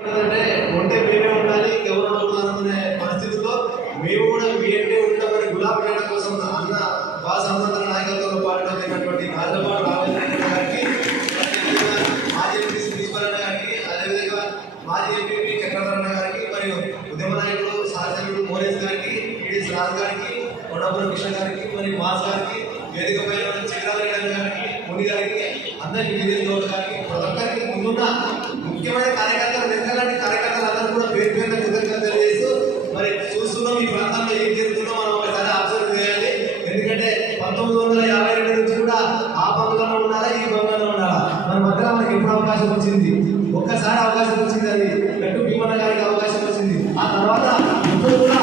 అంటే ఒంటే ఉండాలి ఎవరు అడుగుతారనే పరిస్థితిలో మేము కూడా మీ అంటే ఉంటామని గులాబీ నేల కోసం అన్న బాగా సంబంధం నాయకత్వంలో పాల్గొనేటటువంటి రాజబాబు రామచంద్ర గారికి మాజీ ఎంపీ శ్రీశ్వరణ గారికి అదేవిధంగా మాజీ ఎంపీ చక్రధరణ గారికి మరియు ఉద్యమ నాయకులు సహచరుడు మోరేష్ గారికి ఈడీస్ రాజ్ గారికి కొండాపురం గారికి మరియు మాస్ వేదిక పైన చిరాల గారికి ముని గారికి అందరికీ విజయ్ గౌడ్ ప్రతి ఒక్కరికి ముందున్న ముఖ్యమైన కార్యకర్తలు ఎందుకంటే కార్యకర్తలు అందరూ కూడా పేరు పేరు కృతజ్ఞతలు తెలియజేస్తూ మరి చూస్తున్నాం ఈ ప్రాంతంలో ఏం జరుగుతుందో మనం ఒకసారి అబ్జర్వ్ చేయాలి. ఎందుకంటే పంతొమ్మిది వందల యాభై రెండు నుంచి కూడా ఆ బంగ్లాలో ఉండాలా ఈ బంగ్లాలో ఉండాలా మన మధ్యలో మనకి ఎప్పుడు అవకాశం వచ్చింది? ఒక్కసారి అవకాశం వచ్చింది అది. లడ్డు భీమన్న గారికి అవకాశం వచ్చింది. ఆ తర్వాత ఇప్పుడు కూడా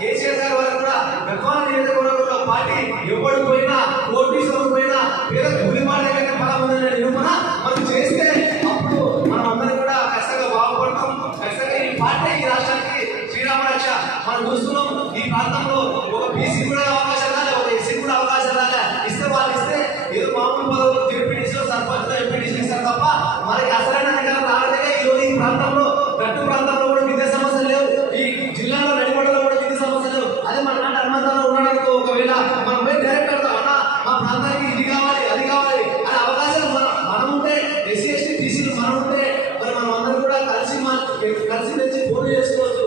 కేసీఆర్ గారి వారు కూడా గద్వాల నియోజకవర్గంలో పార్టీ ఎవరు పోయినా ఓటీసీలు పోయినా పేద గుడిపాడే కంటే బలం ఉందనే నిరూపణ. మనం చేస్తే అప్పుడు మనం అందరం కూడా ఖచ్చితంగా బాగుపడతాం. ఖచ్చితంగా ఈ పార్టీ ఈ రాష్ట్రానికి శ్రీరామ రక్ష. మనం చూస్తున్నాం ఈ ప్రాంతంలో ఒక బీసీ కూడా అవకాశం రాలే ఒక ఎస్సీ కూడా అవకాశం రాలే. ఇస్తే వాళ్ళు ఇస్తే ఏదో మామూలు పదవులు డిప్యూటీసీ సర్పంచ్ ఎంపీటీసీ ఇస్తారు తప్ప మనకి అసలు కలిసి తెచ్చి పూజ చేసుకోవచ్చు.